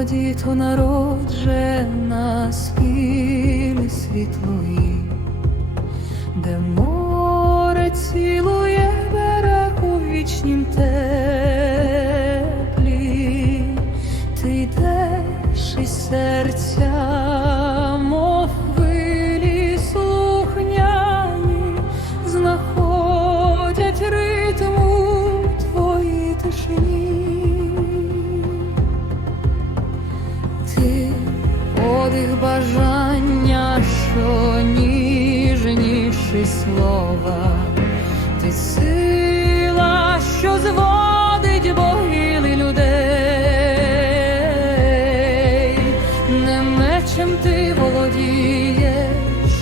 Афродіту народжена спів. твоїх бажання, що ніжніші слова, ти сила, що зводить богили людей, не мечем ти володієш,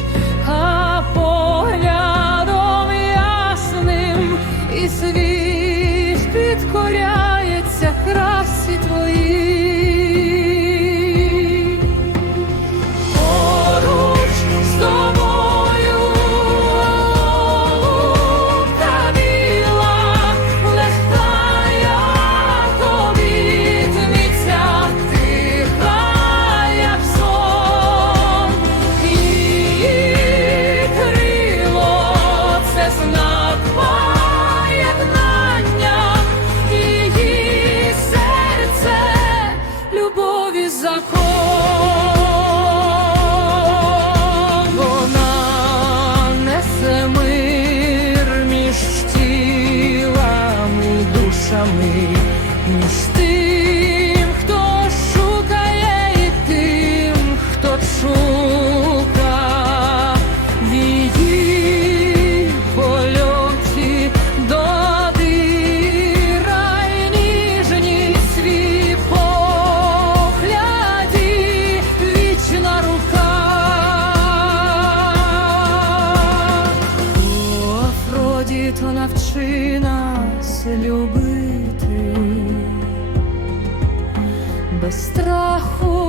а поглядом ясним і світ підкоряється красі твоїй. самий, ніж ти. страху.